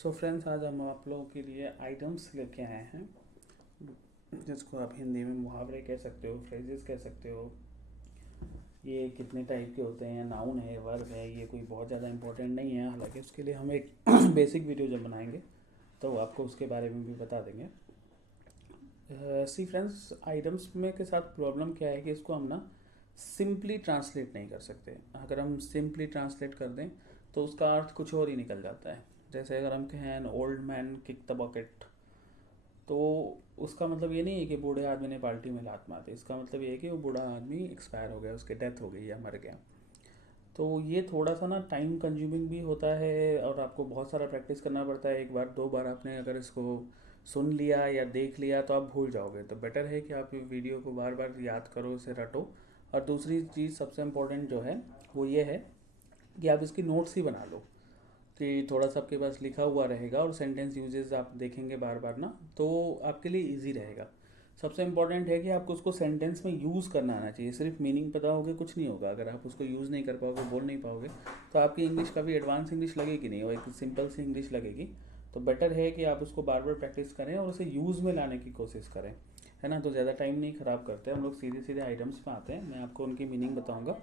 So friends, आज हम आप लोगों के लिए आइटम्स लेके आए हैं जिसको आप हिंदी में मुहावरे कह सकते हो, फ्रेजेस कह सकते हो। ये कितने टाइप के होते हैं, नाउन है, वर्ब है, ये कोई बहुत ज़्यादा इंपॉर्टेंट नहीं है। हालांकि उसके लिए हम एक बेसिक वीडियो जब बनाएंगे तो आपको उसके बारे में भी बता देंगे। सी फ्रेंड्स, आइटम्स में के साथ प्रॉब्लम क्या है कि इसको हम ना सिंपली ट्रांसलेट नहीं कर सकते। अगर हम सिंपली ट्रांसलेट कर दें तो उसका अर्थ कुछ और ही निकल जाता है। जैसे अगर हम कहें an old man kick the bucket, तो उसका मतलब ये नहीं है कि बूढ़े आदमी ने बाल्टी में लात मार दी। इसका मतलब ये है कि वो बूढ़ा आदमी एक्सपायर हो गया, उसकी डेथ हो गई या मर गया। तो ये थोड़ा सा ना टाइम कंज्यूमिंग भी होता है और आपको बहुत सारा प्रैक्टिस करना पड़ता है। एक बार दो बार आपने अगर इसको सुन लिया या देख लिया तो आप भूल जाओगे। तो बेटर है कि आप वीडियो को बार बार याद करो, इसे रटो। और दूसरी चीज़ सबसे इम्पोर्टेंट जो है वो ये है कि आप इसकी नोट्स ही बना लो, कि थोड़ा सा आपके पास लिखा हुआ रहेगा और सेंटेंस यूजेस आप देखेंगे बार बार ना, तो आपके लिए इजी रहेगा। सबसे इम्पॉर्टेंट है कि आपको उसको सेंटेंस में यूज़ करना आना चाहिए। सिर्फ मीनिंग पता होगे कुछ नहीं होगा। अगर आप उसको यूज़ नहीं कर पाओगे, बोल नहीं पाओगे, तो आपकी इंग्लिश कभी एडवांस इंग्लिश लगेगी नहीं, वो एक सिंपल सी इंग्लिश लगेगी। तो बेटर है कि आप उसको बार बार प्रैक्टिस करें और उसे यूज़ में लाने की कोशिश करें, है ना। तो ज़्यादा टाइम नहीं ख़राब करते, हम लोग सीधे सीधे आइटम्स में आते हैं। मैं आपको उनकी मीनिंग बताऊँगा।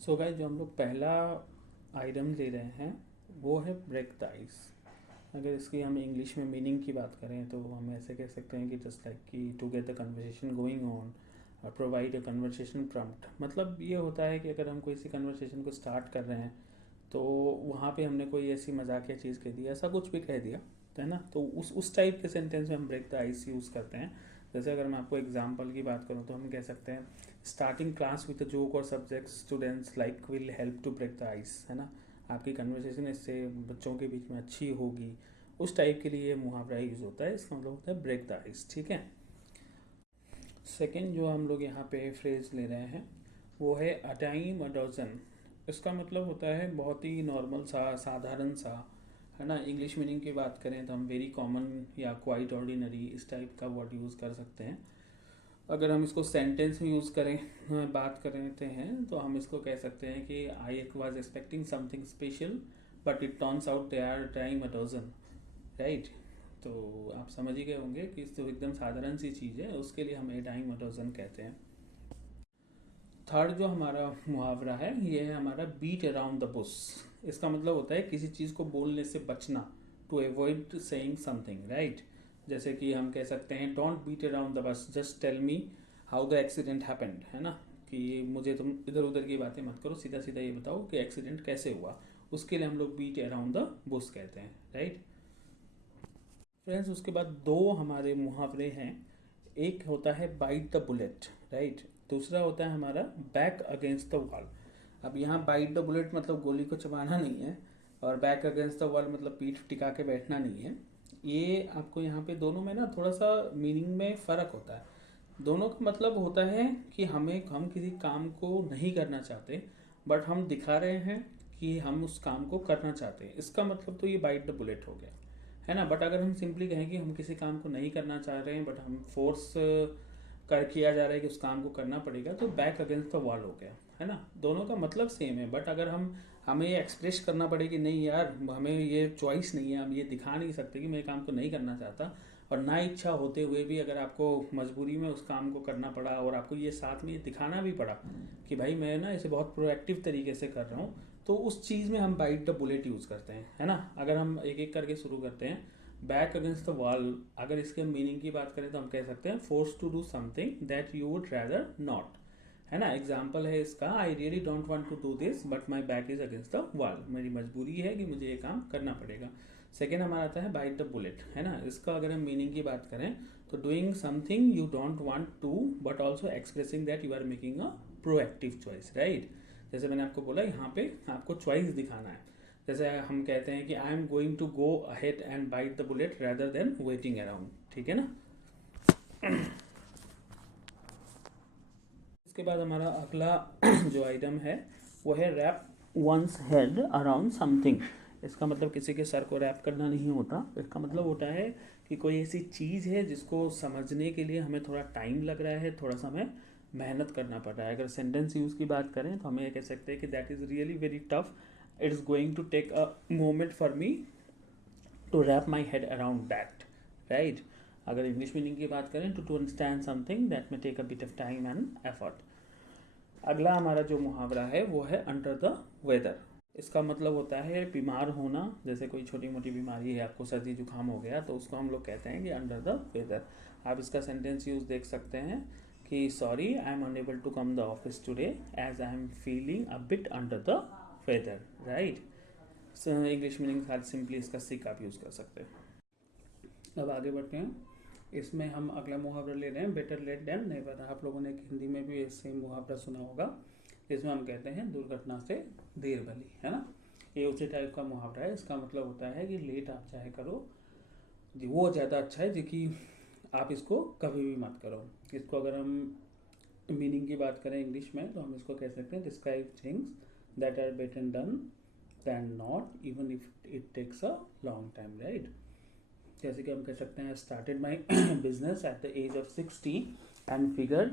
सो गाइस, जो हम लोग पहला आइटम ले रहे हैं वो है ब्रेक द आइस। अगर इसकी हम इंग्लिश में मीनिंग की बात करें तो हम ऐसे कह सकते हैं कि जस्ट लाइक कि to get the conversation going on और प्रोवाइड अ कन्वर्सेशन प्रॉम्प्ट। मतलब ये होता है कि अगर हम कोई सी कन्वर्सेशन को स्टार्ट कर रहे हैं तो वहाँ पे हमने कोई ऐसी मजाकिया चीज़ कह दी, ऐसा कुछ भी कह दिया, तो है ना, तो उस टाइप के सेंटेंस में हम ब्रेक द आइस यूज़ करते हैं। जैसे अगर मैं आपको एग्जांपल की बात करूँ तो हम कह सकते हैं starting class with a joke और subject students like will help to break the ice, है ना। आपकी कन्वर्सेशन इससे बच्चों के बीच में अच्छी होगी। उस टाइप के लिए मुहावरा यूज़ होता है। इसका मतलब होता है ब्रेक द आइस, ठीक है। सेकेंड जो हम लोग यहाँ पे फ्रेज ले रहे हैं वो है अ टाइम अ डजन। इसका मतलब होता है बहुत ही नॉर्मल सा, साधारण सा, है ना। इंग्लिश मीनिंग की बात करें तो हम वेरी कॉमन या क्वाइट ऑर्डिनरी इस टाइप का वर्ड यूज़ कर सकते हैं। अगर हम इसको सेंटेंस में यूज़ करें, बात करते हैं, तो हम इसको कह सकते हैं कि I was expecting something special but it turns out they are dime a dozen, right. तो आप समझ ही गए होंगे कि तो एकदम साधारण सी चीज़ है, उसके लिए हम ए टाइम अ डजन कहते हैं। थर्ड जो हमारा मुहावरा है ये है हमारा बीट अराउंड द बुश। इसका मतलब होता है किसी चीज़ को बोलने से बचना, to avoid saying something, right. जैसे कि हम कह सकते हैं don't beat around the bush, just tell me how the accident happened, है ना। कि मुझे तुम इधर उधर की बातें मत करो, सीधा सीधा ये बताओ कि एक्सीडेंट कैसे हुआ। उसके लिए हम लोग बीट अराउंड द बुश कहते हैं, राइट। फ्रेंड्स, उसके बाद दो हमारे मुहावरे हैं। एक होता है बाइट द बुलेट, राइट। दूसरा होता है हमारा बैक अगेंस्ट द वॉल। अब यहाँ बाइट द बुलेट मतलब गोली को चबाना नहीं है, और बैक अगेंस्ट द वॉल मतलब पीठ टिका के बैठना नहीं है। ये आपको यहाँ पे दोनों में ना थोड़ा सा मीनिंग में फ़र्क होता है। दोनों का मतलब होता है कि हम किसी काम को नहीं करना चाहते, बट हम दिखा रहे हैं कि हम उस काम को करना चाहते हैं। इसका मतलब तो ये बाइट द बुलेट हो गया, है ना। बट अगर हम सिंपली कहें कि हम किसी काम को नहीं करना चाह रहे हैं बट हम फोर्स कर किया जा रहा है कि उस काम को करना पड़ेगा, तो बैक अगेंस्ट द वॉल हो गया, है ना। दोनों का मतलब सेम है, बट अगर हमें ये एक्सप्रेस करना पड़े कि नहीं यार, हमें ये चॉइस नहीं है, हम ये दिखा नहीं सकते कि मैं काम को नहीं करना चाहता, और ना इच्छा होते हुए भी अगर आपको मजबूरी में उस काम को करना पड़ा और आपको ये साथ में ये दिखाना भी पड़ा कि भाई मैं ना इसे बहुत प्रोएक्टिव तरीके से कर रहा हूँ, तो उस चीज़ में हम बाइट द बुलेट यूज़ करते हैं, है ना। अगर हम एक एक करके शुरू करते हैं, बैक अगेंस्ट द वॉल, अगर इसके मीनिंग की बात करें तो हम कह सकते हैं forced to do something that you would rather not, है ना। एग्जाम्पल है इसका, I really don't want to do this but my back is against the wall. मेरी मजबूरी है कि मुझे ये काम करना पड़ेगा। सेकेंड हमारा आता है बाइट द बुलेट, है ना। इसका अगर हम मीनिंग की बात करें तो doing something you don't want to but also expressing that you are making a proactive choice, right. जैसे मैंने आपको बोला यहाँ पे आपको चॉइस दिखाना है। जैसे हम कहते हैं कि I am going to go ahead and bite the bullet rather than waiting around, ठीक है ना। इसके बाद हमारा अगला जो आइटम है वो है wrap one's head around something. इसका मतलब किसी के सर को रैप करना नहीं होता। इसका मतलब होता है कि कोई ऐसी चीज़ है जिसको समझने के लिए हमें थोड़ा टाइम लग रहा है, थोड़ा सा हमें मेहनत करना पड़ रहा है। अगर सेंटेंस यूज़ की बात करें तो हमें कह सकते हैं कि that is really very tough it is going to take a moment for me to wrap my head around that, right. अगर इंग्लिश मीनिंग की बात करें टू अंडरस्टैंड समथिंग दैट में take a bit of time and effort. अगला हमारा जो मुहावरा है वो है अंडर द वेदर। इसका मतलब होता है बीमार होना, जैसे कोई छोटी मोटी बीमारी है, आपको सर्दी जुकाम हो गया तो उसको हम लोग कहते हैं कि अंडर द वेदर। आप इसका सेंटेंस यूज देख सकते हैं कि sorry I am unable to come the office today as I am feeling a bit under the weather, right. English meaning साथ सिंपली इसका सिक आप यूज़ कर सकते हैं। अब आगे बढ़ते हैं। इसमें हम अगला मुहावरा ले रहे हैं बेटर लेट देन नेवर। आप लोगों ने हिंदी में भी सेम मुहावरा सुना होगा। इसमें हम कहते हैं दुर्घटना से देर भली, है ना। ये उसी टाइप का मुहावरा है। इसका मतलब होता है कि लेट आप चाहे करो वो ज़्यादा अच्छा है, जो कि आप इसको कभी भी मत करो। इसको अगर हम मीनिंग की बात करें इंग्लिश में तो हम इसको कह सकते हैं describe things that are better done than not even if it takes a long time, right. जैसे कि हम कह सकते हैं started my business at the age of 60 and figured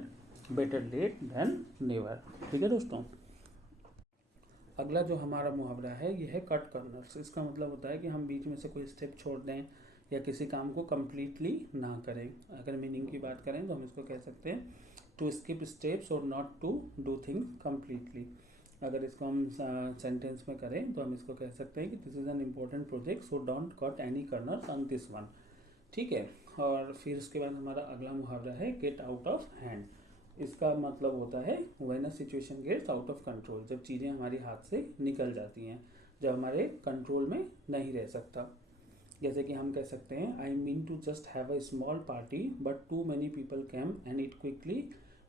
better late than never. ठीक है दोस्तों। अगला जो हमारा मुहावरा है ये है कट कॉर्नर्स। इसका मतलब होता है कि हम बीच में से कोई स्टेप छोड़ दें या किसी काम को कम्प्लीटली ना करें। अगर मीनिंग की बात करें तो हम इसको कह सकते हैं टू स्किप स्टेप्स और not to do things completely. अगर इसको हम सेंटेंस में करें तो हम इसको कह सकते हैं कि this is an important project so don't cut any corner on this one. ठीक है। और फिर उसके बाद हमारा अगला मुहावरा है गेट आउट ऑफ हैंड। इसका मतलब होता है when a situation gets out of control, जब चीज़ें हमारे हाथ से निकल जाती हैं, जब हमारे कंट्रोल में नहीं रह सकता। जैसे कि हम कह सकते हैं I mean to just have a small party but too many people came and it quickly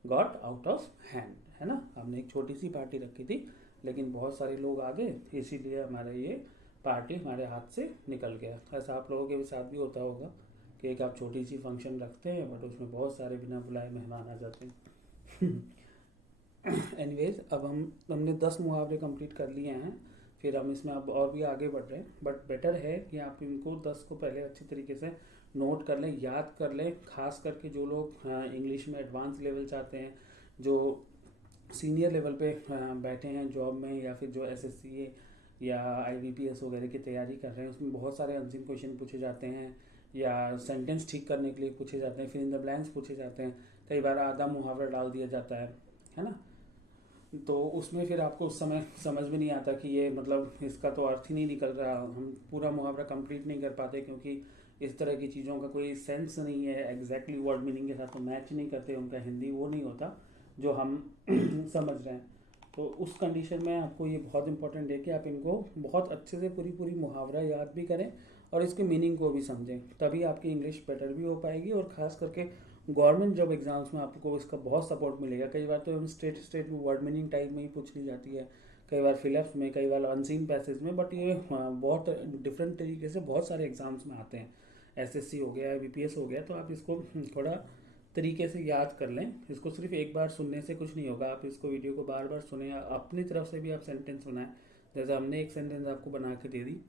got out of hand, है ना। हमने एक छोटी सी पार्टी रखी थी लेकिन बहुत सारे लोग आ गए, इसीलिए हमारे ये पार्टी हमारे हाथ से निकल गया। ऐसा आप लोगों के भी साथ भी होता होगा कि एक आप छोटी सी फंक्शन रखते हैं बट उसमें बहुत सारे बिना बुलाए मेहमान आ जाते हैं। एनीवेज, अब हमने 10 मुहावरे कंप्लीट कर लिए हैं। फिर हम इसमें अब और भी आगे बढ़ रहे हैं, बट बेटर है कि आप इनको 10 को पहले अच्छी तरीके से नोट कर लें, याद कर लें। खास करके जो लोग इंग्लिश में एडवांस लेवल चाहते हैं, जो सीनियर लेवल पे बैठे हैं जॉब में, या फिर जो एसएससी या आईबीपीएस वगैरह की तैयारी कर रहे हैं, उसमें बहुत सारे अनसीन क्वेश्चन पूछे जाते हैं या सेंटेंस ठीक करने के लिए पूछे जाते हैं, फिर इन द ब्लैंक्स पूछे जाते हैं। कई बार आधा मुहावरा डाल दिया जाता है ना। तो उसमें फिर आपको उस समय समझ में नहीं आता कि ये मतलब इसका तो अर्थ ही नहीं निकल रहा, हम पूरा मुहावरा कंप्लीट नहीं कर पाते क्योंकि इस तरह की चीज़ों का कोई सेंस नहीं है, एग्जैक्टली वर्ड मीनिंग के साथ तो मैच नहीं करते, उनका हिंदी वो नहीं होता जो हम समझ रहे हैं। तो उस कंडीशन में आपको ये बहुत इंपॉर्टेंट है कि आप इनको बहुत अच्छे से पूरी पूरी मुहावरा याद भी करें और इसके मीनिंग को भी समझें, तभी आपकी इंग्लिश बेटर भी हो पाएगी। और ख़ास करके गवर्नमेंट जॉब एग्जाम्स में आपको इसका बहुत सपोर्ट मिलेगा। कई बार तो हम स्टेट वर्ड मीनिंग टाइप में ही पूछ ली जाती है, कई बार फिलअप्स में, कई बार अनसीन पैसेज में, बट ये बहुत डिफरेंट तरीके से बहुत सारे एग्जाम्स में आते हैं। एसएससी हो गया, बीपीएस हो गया, तो आप इसको थोड़ा तरीके से याद कर लें। इसको सिर्फ एक बार सुनने से कुछ नहीं होगा, आप इसको वीडियो को बार बार सुने, अपनी तरफ से भी आप सेंटेंस बनाएं। जैसे हमने एक सेंटेंस आपको बना के दे दी,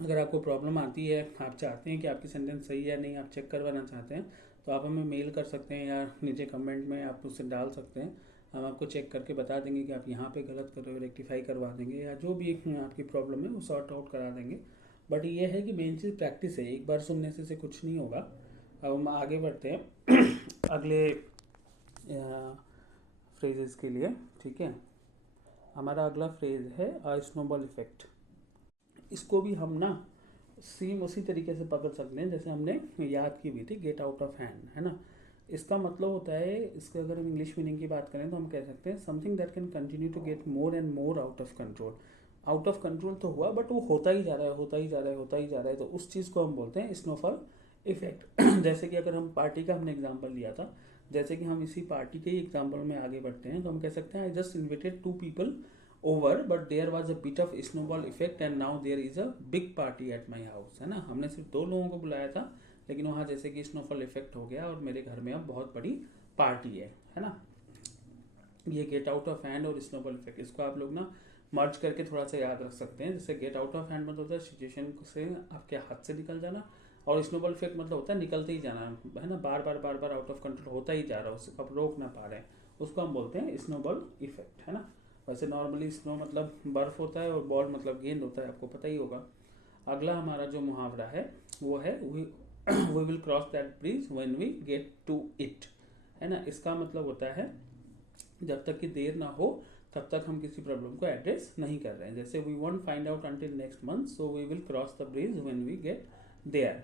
अगर आपको प्रॉब्लम आती है, आप चाहते हैं कि आपकी सेंटेंस सही है नहीं, आप चेक करवाना चाहते हैं, तो आप हमें मेल कर सकते हैं या नीचे कमेंट में आप उससे डाल सकते हैं। हम आपको चेक करके बता देंगे कि आप यहाँ पे गलत कर रहे हो, रेक्टिफाई करवा देंगे, या जो भी आपकी प्रॉब्लम है वो सॉर्ट आउट करा देंगे। बट ये है कि मेन चीज़ प्रैक्टिस है, एक बार सुनने से कुछ नहीं होगा। अब हम आगे बढ़ते हैं अगले फ्रेजेस के लिए। ठीक है, हमारा अगला फ्रेज है स्नोबॉल इफेक्ट। इसको भी हम ना सेम उसी तरीके से पकड़ सकते हैं जैसे हमने याद की हुई थी गेट आउट ऑफ हैंड, है ना। इसका मतलब होता है, इसके अगर हम इंग्लिश मीनिंग की बात करें तो हम कह सकते हैं something that can continue to get more and more out of control. Out of control तो हुआ बट वो होता ही जा रहा है, होता ही जा रहा है, होता ही जा रहा है, तो उस चीज़ को हम बोलते हैं स्नोफॉल इफेक्ट। जैसे कि अगर हम पार्टी का हमने एग्जाम्पल लिया था, जैसे कि हम इसी पार्टी के ही एग्जाम्पल में आगे बढ़ते हैं, तो हम कह सकते हैं I just इन्विटेड 2 people over but there was a bit of snowball effect and now there is a big party at my house, है ना। हमने सिर्फ 2 लोगों को बुलाया था लेकिन वहाँ जैसे कि स्नोफॉल इफेक्ट हो गया और मेरे घर में अब बहुत बड़ी पार्टी है ना। ये गेट आउट ऑफ हैंड और स्नोबॉल इफेक्ट, इसको आप लोग ना मर्ज करके थोड़ा सा याद रख सकते हैं। जैसे गेट आउट ऑफ हैंड मतलब होता है सिचुएशन से आपके हाथ से निकल जाना, और स्नोबॉल इफेक्ट मतलब होता है निकलते ही जाना, है ना, बार बार आउट ऑफ कंट्रोल होता ही जा रहा है, उसको आप रोक ना पा रहे हैं, उसको हम बोलते हैं स्नोबॉल इफेक्ट, है ना। वैसे नॉर्मली स्नो मतलब बर्फ़ होता है और बॉल मतलब गेंद होता है, आपको पता ही होगा। अगला हमारा जो मुहावरा है वो है we will cross that bridge when we get to it, है ना। इसका मतलब होता है जब तक कि देर ना हो तब तक हम किसी प्रॉब्लम को एड्रेस नहीं कर रहे हैं। जैसे we won't find out until next month so we will cross the bridge when we get there.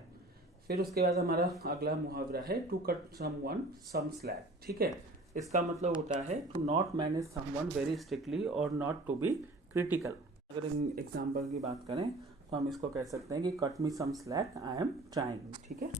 फिर उसके बाद हमारा अगला मुहावरा है to cut someone some slack, ठीक है। इसका मतलब होता है to not manage someone very strictly और नॉट टू बी क्रिटिकल। अगर इन एग्जाम्पल की बात करें तो हम इसको कह सकते हैं कि cut me some slack I am trying, ठीक है।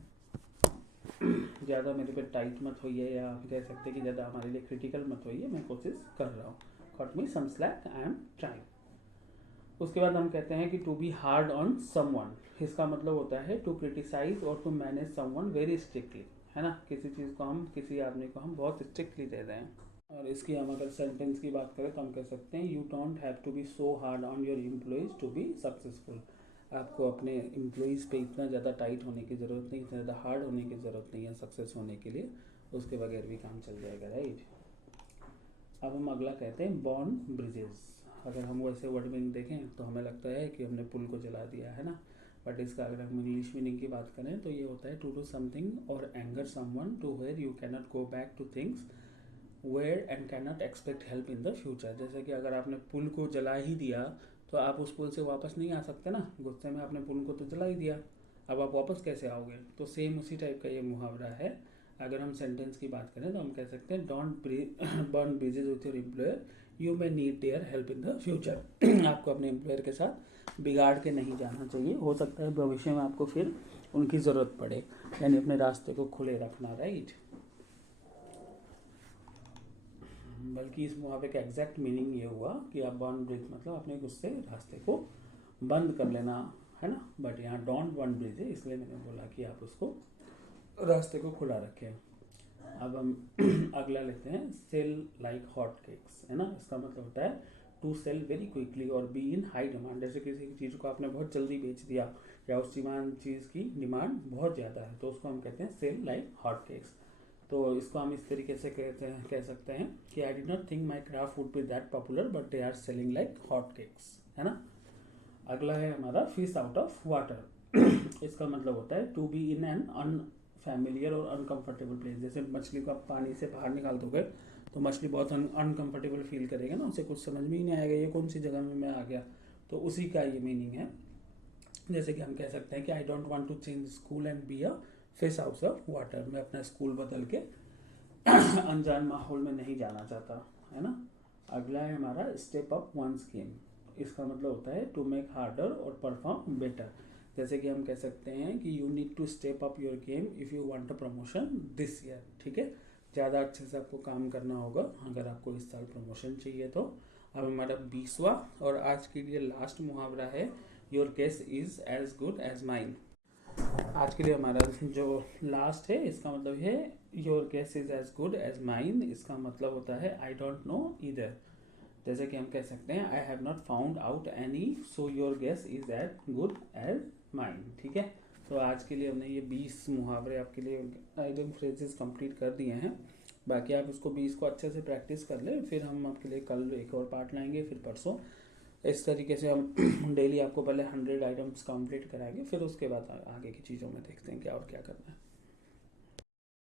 ज़्यादा मेरे पे टाइट मत होइए, या हम कह सकते हैं कि ज़्यादा हमारे लिए क्रिटिकल मत होइए, मैं कोशिश कर रहा हूँ। Cut me some slack I am trying. उसके बाद हम कहते हैं कि to be hard on someone, इसका मतलब होता है टू क्रिटिसाइज और to manage someone very strictly, है ना। किसी चीज़ को हम, किसी आदमी को हम बहुत स्ट्रिक्टली दे रहे हैं। और इसकी हम अगर सेंटेंस की बात करें तो हम कह सकते हैं you don't have to be so hard on your employees to be successful. आपको अपने एम्प्लॉयज़ पे इतना ज़्यादा टाइट होने की ज़रूरत नहीं, इतना ज़्यादा हार्ड होने की ज़रूरत नहीं है सक्सेस होने के लिए, उसके बगैर भी काम चल जाएगा, राइट। अब हम अगला कहते हैं बॉर्न ब्रिजेस। अगर हम वैसे वर्ड मीनिंग देखें तो हमें लगता है कि हमने पुल को जला दिया, है ना। बट इसका अगर हम इंग्लिश मीनिंग की बात करें तो ये होता है टू डू समथिंग और anger someone to where you cannot go back to things where and cannot expect help in the future. जैसे कि अगर आपने पुल को जला ही दिया तो आप उस पुल से वापस नहीं आ सकते ना, गुस्से में आपने पुल को तो जला ही दिया, अब आप वापस कैसे आओगे। तो सेम उसी टाइप का ये मुहावरा है। अगर हम सेंटेंस की बात करें तो हम कह सकते हैं don't burn bridges with your employer, you may need their help in the future. आपको अपने एम्प्लॉयर के साथ बिगाड़ के नहीं जाना चाहिए, हो सकता है भविष्य में आपको फिर उनकी ज़रूरत पड़े, यानी अपने रास्ते को खुले रखना, राइट। बल्कि इस मुहावरे का एग्जैक्ट मीनिंग ये हुआ कि आप बर्न ब्रिज मतलब अपने गुस्से रास्ते को बंद कर लेना, है ना। बट यहाँ डोंट बर्न ब्रिज है, इसलिए मैंने बोला कि आप उसको रास्ते को खुला रखें। अब हम अगला लेते हैं सेल लाइक हॉट केक्स, है ना। इसका मतलब होता है टू सेल वेरी क्विकली और बी इन हाई डिमांड। जैसे किसी चीज़ को आपने बहुत जल्दी बेच दिया या उस चीज़ की डिमांड बहुत ज़्यादा है तो उसको हम कहते हैं सेल लाइक हॉट केक्स। तो इसको हम इस तरीके से कह सकते हैं कि I did not think my craft would be that popular but they are selling like hot cakes, है ना। अगला है हमारा फिश आउट ऑफ वाटर। इसका मतलब होता है to be in an unfamiliar और अनकंफर्टेबल प्लेस। जैसे मछली को आप पानी से बाहर निकाल दोगे तो मछली बहुत अनकंफर्टेबल फील करेगा ना, उसे कुछ समझ में ही नहीं आएगा ये कौन सी जगह में मैं आ गया। तो उसी का ये मीनिंग है। जैसे कि हम कह सकते हैं कि I don't want to change school and be a fish out of water. मैं अपना स्कूल बदल के अनजान माहौल में नहीं जाना चाहता, है ना। अगला है हमारा स्टेप अप वंस गेम। इसका मतलब होता है टू मेक हार्डर और परफॉर्म बेटर। जैसे कि हम कह सकते हैं कि you need to step up your game if you want a promotion this year, ठीक है। ज़्यादा अच्छे से आपको काम करना होगा अगर आपको इस साल प्रमोशन चाहिए तो। अब हमारा 20वां और आज के लिए लास्ट मुहावरा है your guess is as good as mine. आज के लिए हमारा जो लास्ट है इसका मतलब है your guess is as good as mine. इसका मतलब होता है आई डोंट नो ईदर। जैसे कि हम कह सकते हैं I have not found out any so your guess is as good as mine, ठीक है। तो आज के लिए हमने ये 20 मुहावरे आपके लिए आइडियम फ्रेजेस कंप्लीट कर दिए हैं। बाकी आप उसको 20 को अच्छे से प्रैक्टिस कर लें, फिर हम आपके लिए कल एक और पार्ट लाएंगे, फिर परसों। इस तरीके से हम डेली आपको पहले 100 आइटम्स कंप्लीट कराएंगे, फिर उसके बाद आगे की चीज़ों में देखते हैं क्या और क्या करना है।